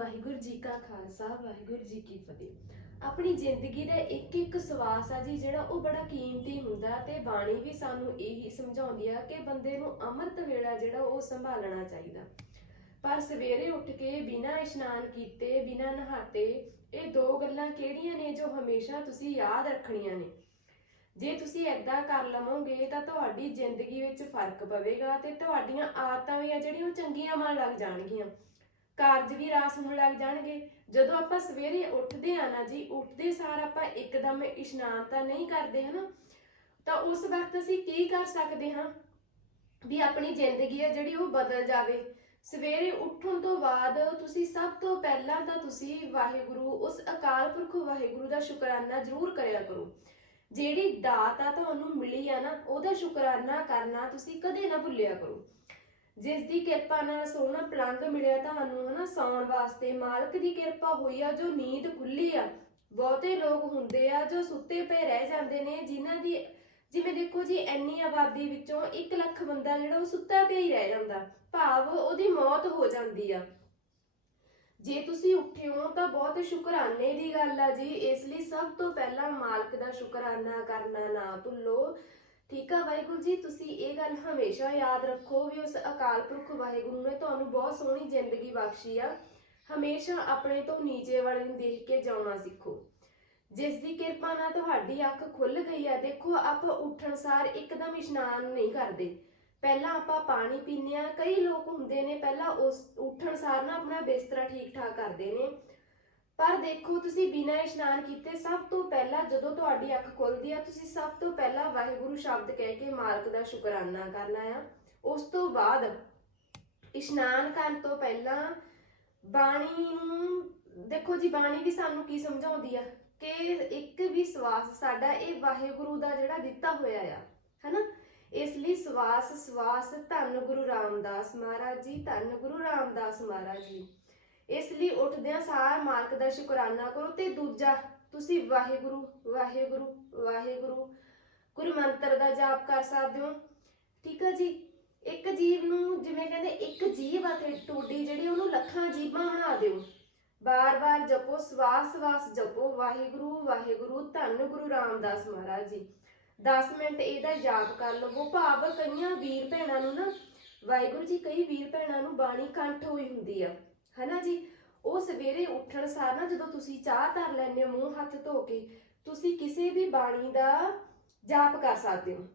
ਵਾਹਿਗੁਰੂ ਜੀ ਕਾ ਖਾਲਸਾ, ਵਾਹਿਗੁਰੂ ਜੀ ਕੀ ਫਤਿਹ। ਆਪਣੀ ਜ਼ਿੰਦਗੀ ਦਾ ਇੱਕ ਇੱਕ ਸਵਾਸ ਆ ਜੀ, ਜਿਹੜਾ ਉਹ ਬੜਾ ਕੀਮਤੀ ਹੁੰਦਾ ਤੇ ਬਾਣੀ ਵੀ ਸਾਨੂੰ ਇਹੀ ਸਮਝਾਉਂਦੀ ਆ ਕਿ ਬੰਦੇ ਨੂੰ ਅੰਮ੍ਰਿਤ ਵੇਲਾ ਜਿਹੜਾ ਉਹ ਸੰਭਾਲਣਾ ਚਾਹੀਦਾ। ਪਰ ਸਵੇਰੇ ਉੱਠ ਕੇ ਬਿਨਾਂ ਇਸ਼ਨਾਨ ਕੀਤੇ, ਬਿਨਾਂ ਨਹਾਤੇ, ਇਹ ਦੋ ਗੱਲਾਂ ਕਿਹੜੀਆਂ ਨੇ ਜੋ ਹਮੇਸ਼ਾ ਤੁਸੀਂ ਯਾਦ ਰੱਖਣੀਆਂ ਨੇ? ਜੇ ਤੁਸੀਂ ਐਦਾਂ ਕਰ ਲਵੋਗੇ ਤਾਂ ਤੁਹਾਡੀ ਜ਼ਿੰਦਗੀ ਵਿੱਚ ਫ਼ਰਕ ਪਵੇਗਾ ਤੇ ਤੁਹਾਡੀਆਂ ਆਦਤਾਂ ਵੀ ਆ ਜਿਹੜੀਆਂ ਉਹ ਚੰਗੀਆਂ ਮਨ ਲੱਗ ਜਾਣਗੀਆਂ। ਕਾਰਜ ਵੀ ਰਾਸ ਹੋਣ ਲੱਗ ਜਾਣਗੇ। ਜਦੋਂ ਆਪਾਂ ਸਵੇਰੇ ਉੱਠਦੇ ਆ ਨਾ ਜੀ, ਉੱਠਦੇ ਸਾਰ ਆਪਾਂ ਇੱਕਦਮ ਇਸ਼ਨਾਨ ਤਾਂ ਨਹੀਂ ਕਰਦੇ, ਹਨਾ? ਤਾਂ ਉਸ ਵਕਤ ਅਸੀਂ ਕੀ ਕਰ ਸਕਦੇ ਹਾਂ? ਵੀ ਆਪਣੀ ਜ਼ਿੰਦਗੀ ਹੈ ਜਿਹੜੀ ਉਹ ਬਦਲ ਜਾਵੇ। ਸਵੇਰੇ ਉੱਠਣ ਤੋਂ ਬਾਅਦ ਤੁਸੀਂ ਸਭ ਤੋਂ ਪਹਿਲਾਂ ਤਾਂ ਤੁਸੀਂ ਵਾਹਿਗੁਰੂ, ਉਸ ਅਕਾਲ ਪੁਰਖ ਵਾਹਿਗੁਰੂ ਦਾ ਸ਼ੁਕਰਾਨਾ ਜ਼ਰੂਰ ਕਰਿਆ ਕਰੋ। ਜਿਹੜੀ ਦਾਤ ਆ ਤੁਹਾਨੂੰ ਮਿਲੀ ਆ ਨਾ, ਉਹਦਾ ਸ਼ੁਕਰਾਨਾ ਕਰਨਾ ਤੁਸੀਂ ਕਦੇ ਨਾ ਭੁੱਲਿਆ ਕਰੋ। ਜਿਸ ਦੀ ਕਿਰਪਾ ਨਾਲ ਸੋਹਣਾ ਪਲੰਗ ਮਿਲਿਆ ਤੁਹਾਨੂੰ, ਹਨਾ? ਸੌਣ ਵਾਸਤੇ ਮਾਲਕ ਦੀ ਕਿਰਪਾ ਹੋਈ ਆ, ਜੋ ਨੀਂਦ ਖੁੱਲੀ ਆ। ਬਹੁਤੇ ਲੋਕ ਹੁੰਦੇ ਆ ਜੋ ਸੁੱਤੇ ਪਏ ਰਹਿ ਜਾਂਦੇ ਨੇ, ਜਿਨ੍ਹਾਂ ਦੀ, ਜਿਵੇਂ ਦੇਖੋ ਜੀ, ਇੰਨੀ ਆਬਾਦੀ ਵਿੱਚੋਂ 1 ਲੱਖ ਬੰਦਾ ਜਿਹੜਾ ਉਹ ਸੁੱਤਾ ਪਿਆ ਹੀ ਰਹਿ ਜਾਂਦਾ। ਭਾਵ ਉਹਦੀ ਮੌਤ ਹੋ ਜਾਂਦੀ ਆ। ਜੇ ਤੁਸੀਂ ਉੱਠੇ ਹੋ ਤਾਂ ਬਹੁਤ ਸ਼ੁਕਰਾਨੇ ਦੀ ਗੱਲ ਆ ਜੀ। ਇਸ ਲਈ ਸਭ ਤੋਂ ਪਹਿਲਾਂ ਮਾਲਕ ਦਾ ਸ਼ੁਕਰਾਨਾ ਕਰਨਾ ਨਾ ਭੁੱਲੋ। ਠੀਕ ਆ ਵਾਹਿਗੁਰੂ ਜੀ, ਤੁਸੀਂ ਇਹ ਗੱਲ ਹਮੇਸ਼ਾ ਯਾਦ ਰੱਖੋ ਵੀ ਉਸ ਅਕਾਲ ਪੁਰਖ ਵਾਹਿਗੁਰੂ ਨੇ ਤੁਹਾਨੂੰ ਬਹੁਤ ਸੋਹਣੀ ਜ਼ਿੰਦਗੀ ਬਖਸ਼ੀ ਆ। ਹਮੇਸ਼ਾ ਆਪਣੇ ਤੋਂ ਨੀਚੇ ਵਾਲੇ ਨੂੰ ਦੇਖ ਕੇ ਜਿਉਣਾ ਸਿੱਖੋ। ਜਿਸ ਦੀ ਕਿਰਪਾ ਨਾਲ ਤੁਹਾਡੀ ਅੱਖ ਖੁੱਲ ਗਈ ਆ, ਦੇਖੋ ਆਪਾਂ ਉੱਠਣ ਸਾਰ ਇੱਕਦਮ ਇਸ਼ਨਾਨ ਨਹੀਂ ਕਰਦੇ। ਪਹਿਲਾਂ ਆਪਾਂ ਪਾਣੀ ਪੀਂਦੇ ਆ, ਕਈ ਲੋਕ ਹੁੰਦੇ ਨੇ ਪਹਿਲਾਂ ਉਸ ਉੱਠਣ ਸਾਰ ਨਾ ਆਪਣਾ ਬਿਸਤਰਾ ਠੀਕ ਠਾਕ ਕਰਦੇ ਨੇ। ਪਰ ਦੇਖੋ, ਤੁਸੀਂ ਬਿਨਾਂ ਇਸ਼ਨਾਨ ਕੀਤੇ ਸਭ ਤੋਂ ਪਹਿਲਾਂ ਜਦੋਂ ਤੁਹਾਡੀ ਅੱਖ ਖੁੱਲਦੀ ਆ, ਤੁਸੀਂ ਸਭ ਤੋਂ ਪਹਿਲਾਂ ਵਾਹਿਗੁਰੂ ਸ਼ਬਦ ਕਹਿ ਕੇ ਮਾਲਕ ਦਾ ਸ਼ੁਕਰਾਨਾ ਕਰਨਾ ਆ। ਉਸ ਤੋਂ ਬਾਅਦ ਇਸ਼ਨਾਨ ਕਰਨ ਤੋਂ ਪਹਿਲਾਂ ਬਾਣੀ ਨੂੰ, ਦੇਖੋ ਜੀ, ਬਾਣੀ ਵੀ ਸਾਨੂੰ ਕੀ ਸਮਝਾਉਂਦੀ ਆ? ਕਿ ਇੱਕ ਵੀ ਸਵਾਸ ਸਾਡਾ ਇਹ ਵਾਹਿਗੁਰੂ ਦਾ ਜਿਹੜਾ ਦਿੱਤਾ ਹੋਇਆ ਆ, ਹਨਾ? ਇਸ ਲਈ ਸਵਾਸ ਸਵਾਸ ਧੰਨ ਗੁਰੂ ਰਾਮਦਾਸ ਮਹਾਰਾਜ ਜੀ, ਧੰਨ ਗੁਰੂ ਰਾਮਦਾਸ ਮਹਾਰਾਜ ਜੀ। ਇਸ ਲਈ ਉੱਠਦਿਆਂ ਸਾਰ ਮਾਲਕ ਦਾ ਸ਼ੁਕਰਾਨਾ ਕਰੋ ਤੇ ਦੂਜਾ, ਤੁਸੀਂ ਵਾਹਿਗੁਰੂ ਵਾਹਿਗੁਰੂ ਵਾਹਿਗੁਰੂ ਗੁਰੂ ਮੰਤਰ ਦਾ ਜਾਪ ਕਰ ਸਕਦੇ ਹੋ। ਠੀਕ ਹੈ ਜੀ? ਇੱਕ ਜੀਵ ਨੂੰ ਜਿਵੇਂ ਕਹਿੰਦੇ ਇੱਕ ਜੀਵ ਆ ਤੇ ਟੋਡੀ ਜਿਹੜੀ ਉਹਨੂੰ ਲੱਖਾਂ ਜੀਵਾਂ ਬਣਾ ਦਿਓ। ਬਾਰ-ਬਾਰ ਜਪੋ ਸਵਾਸ ਸਵਾਸ ਜਪੋ, ਵਾਹਿਗੁਰੂ ਵਾਹਿਗੁਰੂ, ਧੰਨ ਗੁਰੂ ਰਾਮਦਾਸ ਮਹਾਰਾਜ ਜੀ। 10 ਮਿੰਟ ਇਹਦਾ ਜਾਪ ਕਰ ਲਵੋ। ਭਾਵ ਕਈਆਂ ਵੀਰ ਭੈਣਾਂ ਨੂੰ ਨਾ, ਵਾਹਿਗੁਰੂ ਜੀ ਕਈ ਵੀਰ ਭੈਣਾਂ ਨੂੰ ਬਾਣੀ ਕੰਠ ਹੋਈ ਹੁੰਦੀ ਆ। ਹਨਾ ਜੀ? ਉਹ ਸਵੇਰੇ ਉੱਠਣ ਸਾਰ ਨਾ ਜਦੋਂ ਤੁਸੀਂ ਚਾਹ ਧਰ ਲੈਂਦੇ ਹੋ, ਮੂੰਹ ਹੱਥ ਧੋ ਕੇ, ਤੁਸੀਂ ਕਿਸੇ ਵੀ ਬਾਣੀ ਦਾ ਜਾਪ ਕਰ ਸਕਦੇ ਹੋ।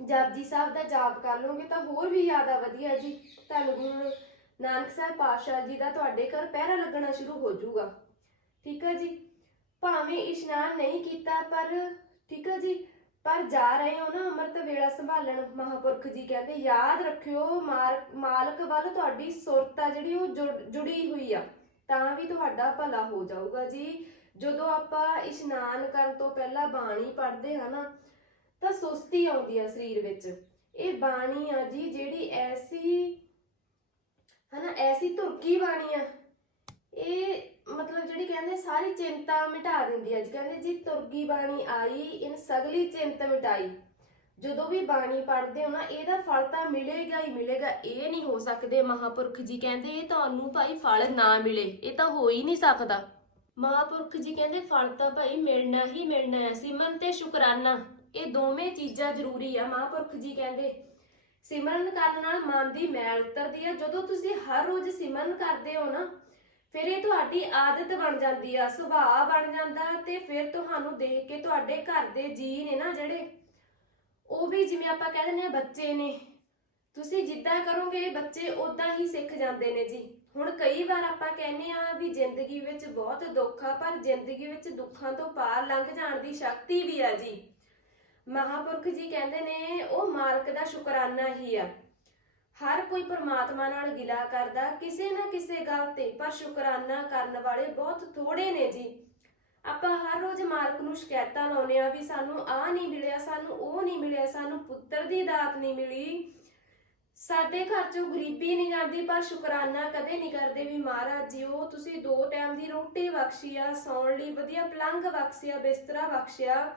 ਜਪਜੀ ਸਾਹਿਬ ਦਾ ਜਾਪ ਕਰ ਲਓਗੇ ਤਾਂ ਹੋਰ ਵੀ ਜ਼ਿਆਦਾ ਵਧੀਆ ਜੀ। ਧੰਨ ਗੁਰੂ ਨਾਨਕ ਸਾਹਿਬ ਪਾਤਸ਼ਾਹ ਜੀ ਦਾ ਤੁਹਾਡੇ ਘਰ ਪਹਿਰਾ ਲੱਗਣਾ ਸ਼ੁਰੂ ਹੋ ਜਾਊਗਾ। ਠੀਕ ਹੈ ਜੀ? ਭਾਵੇਂ ਇਸ਼ਨਾਨ ਨਹੀਂ ਕੀਤਾ, ਪਰ ਠੀਕ ਹੈ ਜੀ ਪਰ ਜਾ ਰਹੇ ਹੋ ਨਾ ਅੰਮ੍ਰਿਤ ਵੇਲਾ ਸੰਭਾਲਣ ਮਹਾਪੁਰਖ ਜੀ ਕਹਿੰਦੇ, ਯਾਦ ਰੱਖਿਓ ਮਾਰ- ਮਾਲਕ ਵੱਲ ਤੁਹਾਡੀ ਸੁਰਤ ਆ ਜਿਹੜੀ ਉਹ ਜੁੜੀ ਹੋਈ ਆ। ਤਾਂ ਵੀ ਤੁਹਾਡਾ ਭਲਾ ਹੋ ਜਾਊਗਾ ਜੀ। ਜਦੋਂ ਆਪਾਂ ਇਸ਼ਨਾਨ ਕਰਨ ਤੋਂ ਪਹਿਲਾਂ ਬਾਣੀ ਪੜ੍ਹਦੇ ਹਾਂ ਨਾ, ਤਾਂ ਸੁਸਤੀ ਆਉਂਦੀ ਆ ਸਰੀਰ ਵਿੱਚ। ਇਹ ਬਾਣੀ ਆ ਜੀ ਜਿਹੜੀ ਐਸੀ, ਹਨਾ, ਐਸੀ ਧੁਰਕੀ ਬਾਣੀ ਆ। ਇਹ ਮਤਲਬ ਜਿਹੜੀ ਕਹਿੰਦੇ ਸਾਰੀ ਚਿੰਤਾ ਮਿਟਾ ਦਿੰਦੀ ਹੈ ਜੀ ਕਹਿੰਦੇ ਜੀ, ਤੁਰਗੀ ਬਾਣੀ ਆਈ ਇਨ ਸਗਲੀ ਚਿੰਤ ਮਿਟਾਈ। ਜਦੋਂ ਵੀ ਬਾਣੀ ਪੜ੍ਹਦੇ ਹੋ ਨਾ, ਇਹਦਾ ਫਲ ਤਾਂ ਮਿਲੇਗਾ ਹੀ ਮਿਲੇਗਾ, ਇਹ ਨਹੀਂ ਹੋ ਸਕਦੇ। ਮਹਾਪੁਰਖ ਜੀ ਕਹਿੰਦੇ, ਇਹ ਤੁਹਾਨੂੰ ਭਾਈ ਫਲ ਨਾ ਮਿਲੇ, ਇਹ ਤਾਂ ਹੋ ਹੀ ਨਹੀਂ ਸਕਦਾ। ਮਹਾਪੁਰਖ ਜੀ ਕਹਿੰਦੇ, ਫਲ ਤਾਂ ਭਾਈ ਮਿਲਣਾ ਹੀ ਮਿਲਣਾ ਹੈ। ਸਿਮਰਨ ਤੇ ਸ਼ੁਕਰਾਨਾ, ਇਹ ਦੋਵੇਂ ਚੀਜ਼ਾਂ ਜ਼ਰੂਰੀ ਆ। ਮਹਾਪੁਰਖ ਜੀ ਕਹਿੰਦੇ, ਸਿਮਰਨ ਕਰਨ ਨਾਲ ਮਨ ਦੀ ਮੈਲ ਉਤਰਦੀ ਹੈ ਜਦੋਂ ਤੁਸੀਂ ਹਰ ਰੋਜ਼ ਸਿਮਰਨ ਕਰਦੇ ਹੋ ਨਾ ਫਿਰ ਇਹ ਤੁਹਾਡੀ ਆਦਤ ਬਣ ਜਾਂਦੀ ਆ, ਸੁਭਾਅ ਬਣ ਜਾਂਦਾ ਤੇ ਫਿਰ ਤੁਹਾਨੂੰ ਦੇਖ ਕੇ ਤੁਹਾਡੇ ਘਰ ਦੇ ਜੀ ਨੇ ਨਾ ਜਿਹੜੇ, ਉਹ ਵੀ ਜਿਵੇਂ ਆਪਾਂ ਕਹਿ ਦਿੰਦੇ ਆ ਬੱਚੇ ਨੇ। ਤੁਸੀਂ ਜਿੱਦਾਂ ਕਰੋਗੇ, ਬੱਚੇ ਉਦਾਂ ਹੀ ਸਿੱਖ ਜਾਂਦੇ ਨੇ ਜੀ। ਹੁਣ ਕਈ ਵਾਰ ਆਪਾਂ ਕਹਿੰਦੇ ਆ ਵੀ ਜ਼ਿੰਦਗੀ ਵਿੱਚ ਬਹੁਤ ਦੁੱਖ ਆ, ਪਰ ਜ਼ਿੰਦਗੀ ਵਿੱਚ ਦੁੱਖਾਂ ਤੋਂ ਪਾਰ ਲੰਘ ਜਾਣ ਦੀ ਸ਼ਕਤੀ ਵੀ ਆ ਜੀ। ਮਹਾਪੁਰਖ ਜੀ ਕਹਿੰਦੇ ਨੇ, ਉਹ ਮਾਲਕ ਦਾ ਸ਼ੁਕਰਾਨਾ ਹੀ ਆ। ਹਰ ਕੋਈ ਪਰਮਾਤਮਾ ਨਾਲ ਗਿਲਾ ਕਰਦਾ, ਕਿਸੇ ਨਾ ਕਿਸੇ ਗੱਲ ਤੇ, ਪਰ ਸ਼ੁਕਰਾਨਾ ਕਰਨ ਵਾਲੇ ਬਹੁਤ ਥੋੜੇ ਨੇ ਜੀ। ਆਪਾਂ ਹਰ ਰੋਜ਼ ਮਾਲਕ ਨੂੰ ਸ਼ਿਕਾਇਤਾਂ ਲਾਉਂਦੇ ਆ ਵੀ ਸਾਨੂੰ ਆ ਨਹੀਂ ਮਿਲਿਆ, ਸਾਨੂੰ ਉਹ ਨਹੀਂ ਮਿਲਿਆ, ਸਾਨੂੰ ਪੁੱਤਰ ਦੀ ਦਾਤ ਨਹੀਂ ਮਿਲੀ। ਸਾਡੇ ਘਰ ਚੋਂ ਗਰੀਬੀ ਨਹੀਂ ਜਾਂਦੀ ਪਰ ਸ਼ੁਕਰਾਨਾ ਕਦੇ ਨਹੀਂ ਕਰਦੇ ਵੀ ਮਹਾਰਾਜ ਜੀ, ਉਹ ਤੁਸੀਂ ਦੋ ਟਾਈਮ ਦੀ ਰੋਟੀ ਬਖਸ਼ੀ ਆ, ਸੌਣ ਲਈ ਵਧੀਆ ਪਲੰਘ ਬਖਸ਼ਿਆ, ਬਿਸਤਰਾ ਬਖਸ਼ਿਆ।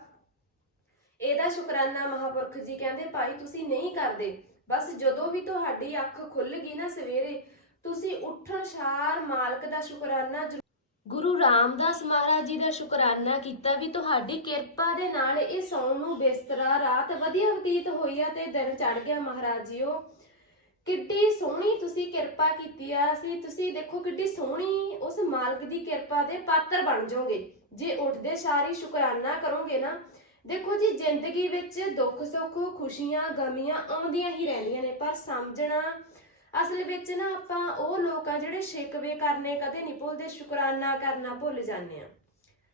ਇਹਦਾ ਸ਼ੁਕਰਾਨਾ ਮਹਾਪੁਰਖ ਜੀ ਕਹਿੰਦੇ, ਭਾਈ, ਤੁਸੀਂ ਨਹੀਂ ਕਰਦੇ। ਬਸ ਜਦੋਂ ਵੀ ਤੁਹਾਡੀ ਅੱਖ ਖੁੱਲ ਗਈ ਨਾ ਸਵੇਰੇ, ਤੁਸੀਂ ਉੱਠਣ ਸਾਰ ਮਾਲਕ ਦਾ ਸ਼ੁਕਰਾਨਾ ਜ਼ਰੂਰ- ਗੁਰੂ ਰਾਮਦਾਸ ਮਹਾਰਾਜ ਜੀ ਦਾ ਸ਼ੁਕਰਾਨਾ ਕੀਤਾ ਵੀ ਤੁਹਾਡੀ ਕਿਰਪਾ ਦੇ ਨਾਲ ਇਹ ਸੌਣ ਨੂੰ ਬਿਸਤਰਾ ਰਾਤ ਵਧੀਆ ਬਤੀਤ ਹੋਈ ਆ ਤੇ ਦਿਨ ਚੜ ਗਿਆ ਮਹਾਰਾਜ ਜੀਓ। ਕਿੱਡੀ ਸੋਹਣੀ ਤੁਸੀਂ ਕਿਰਪਾ ਕੀਤੀ ਆ। ਸੀ ਤੁਸੀਂ ਦੇਖੋ ਕਿੱਡੀ ਸੋਹਣੀ ਉਸ ਮਾਲਕ ਦੀ ਕਿਰਪਾ ਦੇ ਪਾਤਰ ਬਣ ਜਾਓਗੇ। ਜੇ ਉੱਠਦੇ ਸਾਰ ਹੀ ਸ਼ੁਕਰਾਨਾ ਕਰੋਗੇ ਨਾ ਦੇਖੋ ਜੀ ਜ਼ਿੰਦਗੀ ਵਿੱਚ ਦੁੱਖ ਸੁੱਖ ਖੁਸ਼ੀਆਂ ਗਮੀਆਂ ਆਉਂਦੀਆਂ ਹੀ ਰਹਿੰਦੀਆਂ ਨੇ ਪਰ ਸਮਝਣਾ ਅਸਲ ਵਿੱਚ ਨਾ ਆਪਾਂ ਉਹ ਲੋਕ ਆ ਜਿਹੜੇ ਸ਼ਿਕਵੇ ਕਰਨੇ ਕਦੇ ਨਹੀਂ ਭੁੱਲਦੇ ਸ਼ੁਕਰਾਨਾ ਕਰਨਾ ਭੁੱਲ ਜਾਂਦੇ ਆ।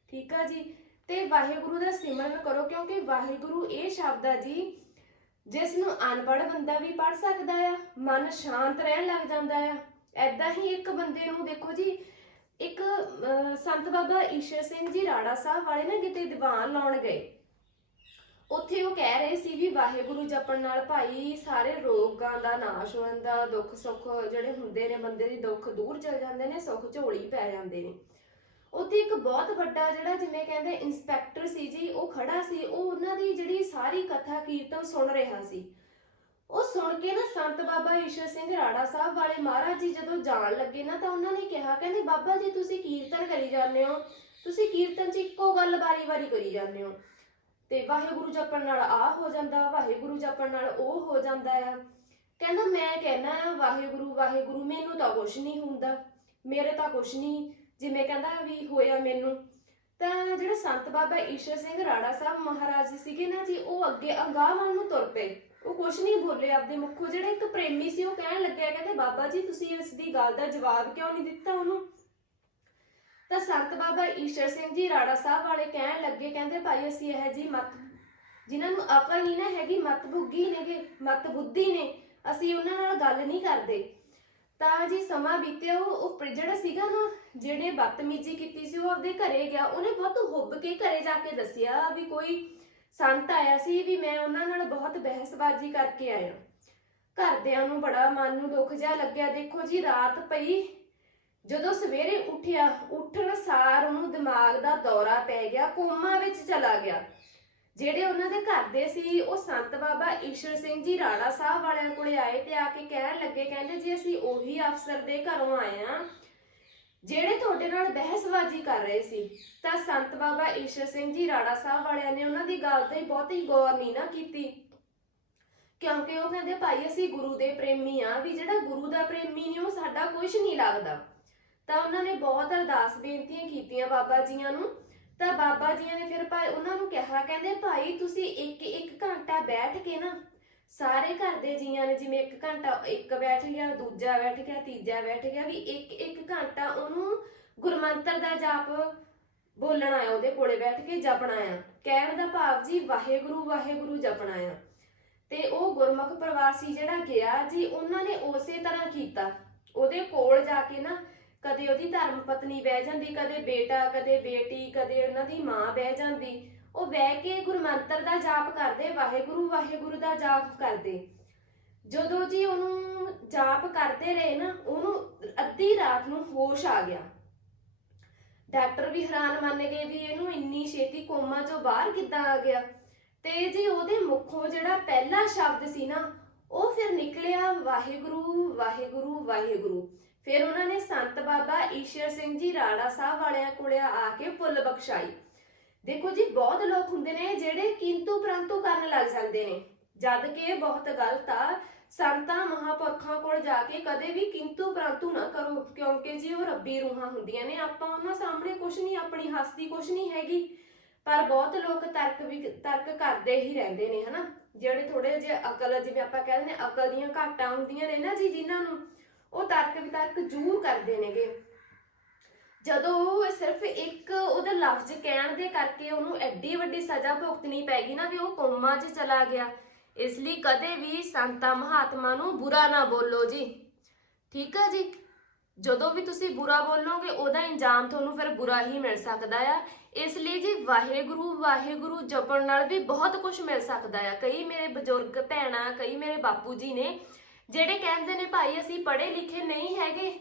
ਠੀਕ ਆ ਜੀ? ਤੇ ਵਾਹਿਗੁਰੂ ਦਾ ਸਿਮਰਨ ਕਰੋ ਕਿਉਂਕਿ ਵਾਹਿਗੁਰੂ ਇਹ ਸ਼ਬਦ ਆ ਜੀ ਜਿਸ ਨੂੰ ਅਨਪੜ੍ਹ ਬੰਦਾ ਵੀ ਪੜ੍ਹ ਸਕਦਾ ਆ ਮਨ ਸ਼ਾਂਤ ਰਹਿਣ ਲੱਗ ਜਾਂਦਾ ਆ। ਐਦਾਂ ਹੀ ਇੱਕ ਬੰਦੇ ਨੂੰ ਦੇਖੋ ਜੀ ਇੱਕ ਅਹ, ਸੰਤ ਬਾਬਾ ਈਸ਼ਰ ਸਿੰਘ ਜੀ ਰਾੜਾ ਸਾਹਿਬ ਵਾਲੇ ਨਾ ਕਿਤੇ ਦੀਵਾਨ ਲਾਉਣ ਗਏ। ਉੱਥੇ ਉਹ ਕਹਿ ਰਹੇ ਸੀ ਵੀ ਵਾਹਿਗੁਰੂ ਜਪਣ ਨਾਲ ਭਾਈ ਸਾਰੇ ਰੋਗਾਂ ਦਾ ਨਾਸ਼ ਹੋ ਜਾਂਦਾ ਦੁੱਖ ਸੁੱਖ ਜਿਹੜੇ ਹੁੰਦੇ ਨੇ, ਬੰਦੇ ਦੀ ਦੁੱਖ ਦੂਰ ਚਲ ਜਾਂਦੇ ਨੇ, ਸੁੱਖ ਝੋਲੀ ਪੈ ਜਾਂਦੇ ਨੇ। ਉੱਥੇ ਇੱਕ ਬਹੁਤ ਵੱਡਾ ਜਿਹੜਾ ਜਿਵੇਂ ਕਹਿੰਦੇ ਇੰਸਪੈਕਟਰ ਸੀ ਜੀ, ਉਹ ਖੜਾ ਸੀ, ਉਹ ਉਹਨਾਂ ਦੀ ਜਿਹੜੀ ਸਾਰੀ ਕਥਾ ਕੀਰਤਨ ਸੁਣ ਰਿਹਾ ਸੀ। ਉਹ ਸੁਣ ਕੇ ਨਾ ਸੰਤ ਬਾਬਾ ਈਸ਼ਰ ਸਿੰਘ ਰਾੜਾ ਸਾਹਿਬ ਵਾਲੇ ਮਹਾਰਾਜ ਜੀ ਜਦੋਂ ਜਾਣ ਲੱਗੇ ਨਾ, ਤਾਂ ਉਹਨਾਂ ਨੇ ਕਿਹਾ, ਕਹਿੰਦੇ ਬਾਬਾ ਜੀ, ਤੁਸੀਂ ਕੀਰਤਨ ਕਰੀ ਜਾਂਦੇ ਹੋ। ਤੁਸੀਂ ਕੀਰਤਨ 'ਚ ਇੱਕੋ ਗੱਲ ਵਾਰੀ-ਵਾਰੀ ਕਰੀ ਜਾਂਦੇ ਹੋ। ਤੇ ਵਾਹਿਗੁਰੂ ਜਪਣ ਨਾਲ ਆ ਹੋ ਜਾਂਦਾ, ਵਾਹਿਗੁਰੂ ਜਪਣ ਨਾਲ ਉਹ ਹੋ ਜਾਂਦਾ ਆ। ਕਹਿੰਦਾ, ਮੈਂ ਕਹਿਣਾ ਆ, ਵਾਹਿਗੁਰੂ ਵਾਹਿਗੁਰੂ, ਮੈਨੂੰ ਤਾਂ ਕੁਛ ਨਹੀਂ ਹੁੰਦਾ। ਮੇਰੇ ਤਾਂ ਕੁਛ ਨਹੀਂ, ਜਿਵੇਂ ਕਹਿੰਦਾ ਵੀ ਹੋਇਆ ਮੈਨੂੰ। ਤਾਂ ਜਿਹੜੇ ਸੰਤ ਬਾਬਾ ਈਸ਼ਰ ਸਿੰਘ ਰਾੜਾ ਸਾਹਿਬ ਮਹਾਰਾਜ ਜੀ ਸੀਗੇ ਨਾ ਜੀ, ਉਹ ਅੱਗੇ ਅਗਾਹ ਵੱਲ ਨੂੰ ਤੁਰ ਪਏ। ਉਹ ਕੁਛ ਨਹੀਂ ਬੋਲੇ ਆਪਦੇ ਮੁੱਖੋਂ। ਜਿਹੜਾ ਇੱਕ ਪ੍ਰੇਮੀ ਸੀ, ਉਹ ਕਹਿਣ ਲੱਗਿਆ, ਕਹਿੰਦੇ, ਬਾਬਾ ਜੀ, ਤੁਸੀਂ ਇਸ ਦੀ ਗੱਲ ਦਾ ਜਵਾਬ ਕਿਉਂ ਨਹੀਂ ਦਿੱਤਾ ਉਹਨੂੰ? ਤਾਂ ਸੰਤ ਬਾਬਾ ਈਸ਼ਰ ਸਿੰਘ ਜੀ ਰਾੜਾ ਸਾਹਿਬ ਵਾਲੇ ਕਹਿਣ ਲੱਗੇ, ਕਹਿੰਦੇ ਭਾਈ ਅਸੀਂ ਇਹ ਜੀ ਮਤ, ਜਿਨ੍ਹਾਂ ਨੂੰ ਅਕਲ ਨਹੀਂ ਨਾ ਹੈਗੀ, ਮਤ ਬੁੱਗੀ ਨੇਗੇ, ਮਤ ਬੁੱਧੀ ਨੇ, ਅਸੀਂ ਉਹਨਾਂ ਨਾਲ ਗੱਲ ਨਹੀਂ ਕਰਦੇ। ਤਾਂ ਜੀ ਸਮਾਂ ਬੀਤਿਆ, ਉਹ ਉਹ ਜਿਹੜਾ ਸੀਗਾ ਨਾ, ਜਿਹਨੇ ਬਦਤਮੀਜ਼ੀ ਕੀਤੀ ਸੀ, ਉਹ ਆਪਦੇ ਘਰੇ ਗਿਆ। ਉਹਨੇ ਬਹੁਤ ਹੁੱਬ ਕੇ ਘਰੇ ਜਾ ਕੇ ਦੱਸਿਆ ਵੀ ਕੋਈ ਸੰਤ ਆਇਆ ਸੀ ਵੀ ਮੈਂ ਉਹਨਾਂ ਨਾਲ ਬਹੁਤ ਬਹਿਸਬਾਜ਼ੀ ਕਰਕੇ ਆਇਆ। ਘਰਦਿਆਂ ਨੂੰ ਬੜਾ ਮਨ ਨੂੰ ਦੁੱਖ ਜਿਹਾ ਲੱਗਿਆ। ਦੇਖੋ ਜੀ, ਰਾਤ ਪਈ ਜਦੋਂ ਸਵੇਰੇ ਉੱਠਿਆ, ਉੱਠਣ ਸਾਰ ਉਹਨੂੰ ਦਿਮਾਗ ਦਾ ਦੌਰਾ ਪੈ ਗਿਆ, ਕੋਮਾ ਵਿੱਚ ਚਲਾ ਗਿਆ। ਜਿਹੜੇ ਉਹਨਾਂ ਦੇ ਘਰ ਦੇ ਸੀ, ਉਹ ਸੰਤ ਬਾਬਾ ਈਸ਼ਰ ਸਿੰਘ ਜੀ ਰਾਣਾ ਸਾਹਿਬ ਵਾਲਿਆਂ ਕੋਲੇ ਆਏ ਤੇ ਆ ਕੇ ਕਹਿਣ ਲੱਗੇ, ਕਹਿੰਦੇ ਜੀ ਅਸੀਂ ਉਹੀ ਅਫਸਰ ਦੇ ਘਰੋਂ ਆਏ ਆ ਜਿਹੜੇ ਤੁਹਾਡੇ ਨਾਲ ਬਹਿਸਬਾਜ਼ੀ ਕਰ ਰਹੇ ਸੀ। ਤਾਂ ਸੰਤ ਬਾਬਾ ਈਸ਼ਰ ਸਿੰਘ ਜੀ ਰਾਣਾ ਸਾਹਿਬ ਵਾਲਿਆਂ ਨੇ ਉਹਨਾਂ ਦੀ ਗੱਲ ਤੇ ਬਹੁਤੀ ਗੌਰ ਨਹੀਂ ਨਾ ਕੀਤੀ। ਕਿਉਂਕਿ ਉਹ ਕਹਿੰਦੇ ਭਾਈ ਅਸੀਂ ਗੁਰੂ ਦੇ ਪ੍ਰੇਮੀ ਆ ਵੀ ਜਿਹੜਾ ਗੁਰੂ ਦਾ ਪ੍ਰੇਮੀ ਨਹੀਂ, ਉਹ ਸਾਡਾ ਕੁਝ ਨਹੀਂ ਲੱਗਦਾ। ਤਾਂ ਉਹਨਾਂ ਨੇ ਬਹੁਤ ਅਰਦਾਸ ਬੇਨਤੀਆਂ ਕੀਤੀਆਂ ਬਾਬਾ ਜੀਆਂ ਨੂੰ। ਤਾਂ ਬਾਬਾ ਜੀਆਂ ਨੇ ਫਿਰ ਭਾਈ ਉਹਨਾਂ ਨੂੰ ਕਿਹਾ, ਕਹਿੰਦੇ, ਭਾਈ, ਤੁਸੀਂ ਇੱਕ ਇੱਕ ਘੰਟਾ ਬੈਠ ਕੇ ਨਾ ਸਾਰੇ ਘਰ ਦੇ ਜੀਆਂ ਨੇ ਜਿਵੇਂ ਇੱਕ ਘੰਟਾ, ਇੱਕ ਬੈਠ ਗਿਆ, ਦੂਜਾ ਬੈਠ ਗਿਆ, ਤੀਜਾ ਬੈਠ ਗਿਆ, ਵੀ ਇੱਕ ਇੱਕ ਘੰਟਾ ਉਹਨੂੰ ਗੁਰਮੰਤਰ ਦਾ ਜਾਪ ਬੋਲਣਾ ਆ ਉਹਦੇ ਕੋਲੇ ਬੈਠ ਕੇ ਜਪਣਾ ਆ ਕਹਿਣ ਦਾ ਭਾਵ ਜੀ, ਵਾਹਿਗੁਰੂ ਵਾਹਿਗੁਰੂ ਜਪਣਾ ਆ ਤੇ ਉਹ ਗੁਰਮੁਖ ਪ੍ਰਵਾਸੀ ਜਿਹੜਾ ਗਿਆ ਜੀ, ਉਹਨਾਂ ਨੇ ਉਸੇ ਤਰ੍ਹਾਂ ਕੀਤਾ। ਉਹਦੇ ਕੋਲ ਜਾ ਕੇ ਨਾ ਕਦੇ ਉਹਦੀ ਧਰਮ ਪਤਨੀ ਬਹਿ ਜਾਂਦੀ, ਕਦੇ ਬੇਟਾ, ਕਦੇ ਬੇਟੀ, ਕਦੇ ਉਹਨਾਂ ਦੀ ਮਾਂ ਬਹਿ ਜਾਂਦੀ। ਉਹ ਬਹਿ ਕੇ ਗੁਰਮੰਤਰ ਦਾ ਜਾਪ ਕਰਦੇ, ਵਾਹਿਗੁਰੂ ਵਾਹਿਗੁਰੂ ਦਾ ਜਾਪ ਕਰਦੇ। ਜਦੋਂ ਜੀ ਉਹਨੂੰ ਜਾਪ ਕਰਦੇ ਰਹੇ ਨਾ, ਉਹਨੂੰ ਅੱਧੀ ਰਾਤ ਨੂੰ ਹੋਸ਼ ਆ ਗਿਆ। ਡਾਕਟਰ ਵੀ ਹੈਰਾਨ ਮੰਨ ਗਏ ਵੀ ਇਹਨੂੰ ਇੰਨੀ ਛੇਤੀ ਕੋਮਾ ਚੋਂ ਬਾਹਰ ਕਿੱਦਾਂ ਆ ਗਿਆ। ਤੇ ਜੀ ਉਹਦੇ ਮੁਖੋਂ ਜਿਹੜਾ ਪਹਿਲਾ ਸ਼ਬਦ ਸੀ ਨਾ, ਉਹ ਫਿਰ ਨਿਕਲਿਆ ਵਾਹਿਗੁਰੂ ਵਾਹਿਗੁਰੂ ਵਾਹਿਗੁਰੂ। ਫਿਰ ਉਹਨਾਂ ਨੇ ਸੰਤ ਬਾਬਾ ਈਸ਼ਰ ਸਿੰਘ ਜੀ ਰਾੜਾ ਸਾਹਿਬ ਵਾਲਿਆਂ ਕੋਲੇ ਆ ਕੇ ਫੁੱਲ ਬਖਸ਼ਾਈ। ਦੇਖੋ ਜੀ, ਬਹੁਤ ਲੋਕ ਹੁੰਦੇ ਨੇ ਜਿਹੜੇ ਕਿੰਤੂ ਪ੍ਰੰਤੂ ਕਰਨ ਲੱਗ ਜਾਂਦੇ ਨੇ। ਜਦ ਕਿ ਇਹ ਬਹੁਤ ਗਲਤ ਆ। ਸੰਤਾਂ ਮਹਾਪੁਰਖਾਂ ਕੋਲ ਜਾ ਕੇ ਕਦੇ ਵੀ ਕਿੰਤੂ ਪ੍ਰੰਤੂ ਨਾ ਕਰੋ, ਕਿਉਂਕਿ ਜੀ ਉਹ ਰੱਬੀ ਰੂਹਾਂ ਹੁੰਦੀਆਂ ਨੇ। ਆਪਾਂ ਉਹਨਾਂ ਸਾਹਮਣੇ ਕੁਝ ਨਹੀਂ, ਆਪਣੀ ਹਸਤੀ ਕੁਝ ਨਹੀਂ ਹੈਗੀ। ਪਰ ਬਹੁਤ ਲੋਕ ਤਰਕ ਵੀ, ਤਰਕ ਕਰਦੇ ਹੀ ਰਹਿੰਦੇ ਨੇ, ਹਨਾ? ਜਿਹੜੇ ਥੋੜੇ ਜਿਹੇ ਅਕਲ, ਜਿਵੇਂ ਆਪਾਂ ਕਹਿੰਦੇ ਨੇ ਅਕਲ ਦੀਆਂ ਘਾਟਾਂ ਹੁੰਦੀਆਂ ਨੇ ਨਾ ਜੀ, ਜਿਨ੍ਹਾਂ ਨੂੰ ਉਹ ਤਰਕ ਵਿਤਰਕ ਜ਼ਰੂਰ ਕਰਦੇ ਨੇਗੇ। ਜਦੋਂ ਸਿਰਫ ਇੱਕ ਉਹਦਾ ਲਫ਼ਜ਼ ਕਹਿਣ ਦੇ ਕਰਕੇ ਉਹਨੂੰ ਐਡੀ ਵੱਡੀ ਸਜ਼ਾ ਭੁਗਤਣੀ ਪੈ ਗਈ ਨਾ ਵੀ ਉਹ ਕੋਮਾ 'ਚ ਚਲਾ ਗਿਆ। ਇਸ ਲਈ ਕਦੇ ਵੀ ਸੰਤਾਂ ਮਹਾਤਮਾ ਨੂੰ ਬੁਰਾ ਨਾ ਬੋਲੋ ਜੀ। ਠੀਕ ਆ ਜੀ? ਜਦੋਂ ਵੀ ਤੁਸੀਂ ਬੁਰਾ ਬੋਲੋਗੇ, ਉਹਦਾ ਇੰਜਾਮ ਤੁਹਾਨੂੰ ਫਿਰ ਬੁਰਾ ਹੀ ਮਿਲ ਸਕਦਾ ਆ। ਇਸ ਲਈ ਜੀ ਵਾਹਿਗੁਰੂ ਵਾਹਿਗੁਰੂ ਜਪਣ ਨਾਲ ਵੀ ਬਹੁਤ ਕੁਝ ਮਿਲ ਸਕਦਾ ਆ। ਕਈ ਮੇਰੇ ਬਜ਼ੁਰਗ ਭੈਣਾਂ, ਕਈ ਮੇਰੇ ਬਾਪੂ ਜੀ ਨੇ ਜਿਹੜੇ ਕਹਿੰਦੇ ਨੇ ਭਾਈ ਅਸੀਂ ਪੜ੍ਹੇ ਲਿਖੇ ਨਹੀਂ ਹੈਗੇ,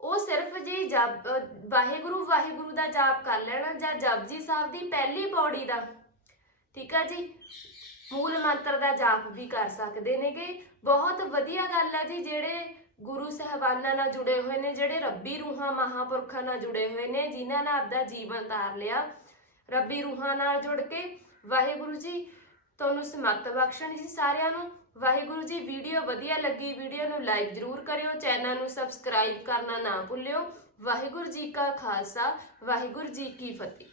ਉਹ ਸਿਰਫ ਜੀ ਜਪ ਵਾਹਿਗੁਰੂ ਵਾਹਿਗੁਰੂ ਦਾ ਜਾਪ ਕਰ ਲੈਣਾ ਜਾਂ ਜਪਜੀ ਸਾਹਿਬ ਦੀ ਪਹਿਲੀ ਪੌੜੀ ਦਾ। ਠੀਕ ਆ ਜੀ? ਮੂਲ ਮੰਤਰ ਦਾ ਜਾਪ ਵੀ ਕਰ ਸਕਦੇ ਨੇਗੇ। ਬਹੁਤ ਵਧੀਆ ਗੱਲ ਆ ਜੀ, ਜਿਹੜੇ ਗੁਰੂ ਸਹਿਬਾਨਾਂ ਨਾਲ ਜੁੜੇ ਹੋਏ ਨੇ, ਜਿਹੜੇ ਰੱਬੀ ਰੂਹਾਂ ਮਹਾਪੁਰਖਾਂ ਨਾਲ ਜੁੜੇ ਹੋਏ ਨੇ, ਜਿਨ੍ਹਾਂ ਨੇ ਆਪਦਾ ਜੀਵਨ ਤਾਰ ਲਿਆ। ਰੱਬੀ ਰੂਹਾਂ ਨਾਲ ਜੁੜ ਕੇ ਵਾਹਿਗੁਰੂ ਜੀ, ਤੁਹਾਨੂੰ ਸਮਤ ਬਖਸ਼ਣ ਜੀ ਸਾਰਿਆਂ ਨੂੰ। ਵਾਹਿਗੁਰੂ ਜੀ, ਵੀਡੀਓ ਵਧੀਆ ਲੱਗੀ, ਵੀਡੀਓ ਨੂੰ ਲਾਈਕ ਜ਼ਰੂਰ ਕਰਿਓ, ਚੈਨਲ ਨੂੰ ਸਬਸਕ੍ਰਾਈਬ ਕਰਨਾ ਨਾ ਭੁੱਲਿਓ। ਵਾਹਿਗੁਰੂ ਜੀ ਕਾ ਖਾਲਸਾ, ਵਾਹਿਗੁਰੂ ਜੀ ਕੀ ਫਤਿਹ।